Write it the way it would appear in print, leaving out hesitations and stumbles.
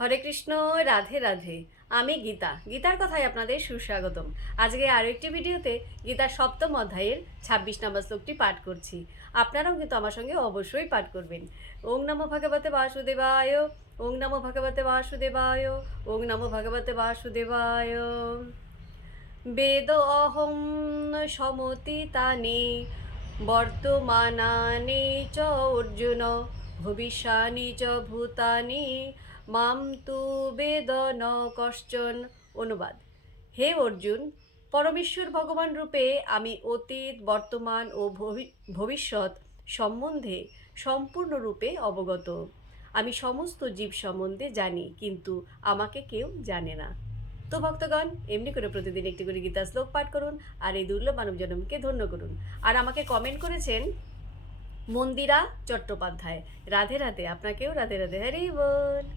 হরে কৃষ্ণ, রাধে রাধে। আমি গীতার কথায় আপনাদের সুস্বাগতম। আজকে আরও একটি ভিডিওতে গীতার সপ্তম অধ্যায়ের ২৬ নম্বর শ্লোকটি পাঠ করছি। আপনারাও কিন্তু আমার সঙ্গে অবশ্যই পাঠ করবেন। ওং নমো ভগবতে বাসুদেবায়, ওং নমো ভগবতে বাসুদেবায়, ওং নমো ভগবতে বাসুদেবায়। বেদ অহং সমতিতানি বর্তমানানি চ অর্জুন ভবিষ্যানি চ ভূতানি মাম তু বেদ ন কশ্চন। অনুবাদ: হে অর্জুন, পরমেশ্বর ভগবান রূপে আমি অতীত, বর্তমান ও ভবিষ্যৎ সম্বন্ধে সম্পূর্ণরূপে অবগত। আমি সমস্ত জীব সম্বন্ধে জানি, কিন্তু আমাকে কেউ জানে না। তো ভক্তগণ, এমনি করে প্রতিদিন একটি করে গীতা শ্লোক পাঠ করুন আর এই দুর্লভ মানব জন্মকে ধন্য করুন। আর আমাকে কমেন্ট করেছেন মন্দিরা চট্টোপাধ্যায়। রাধে রাধে, আপনাকেও রাধে রাধে। হরি বল।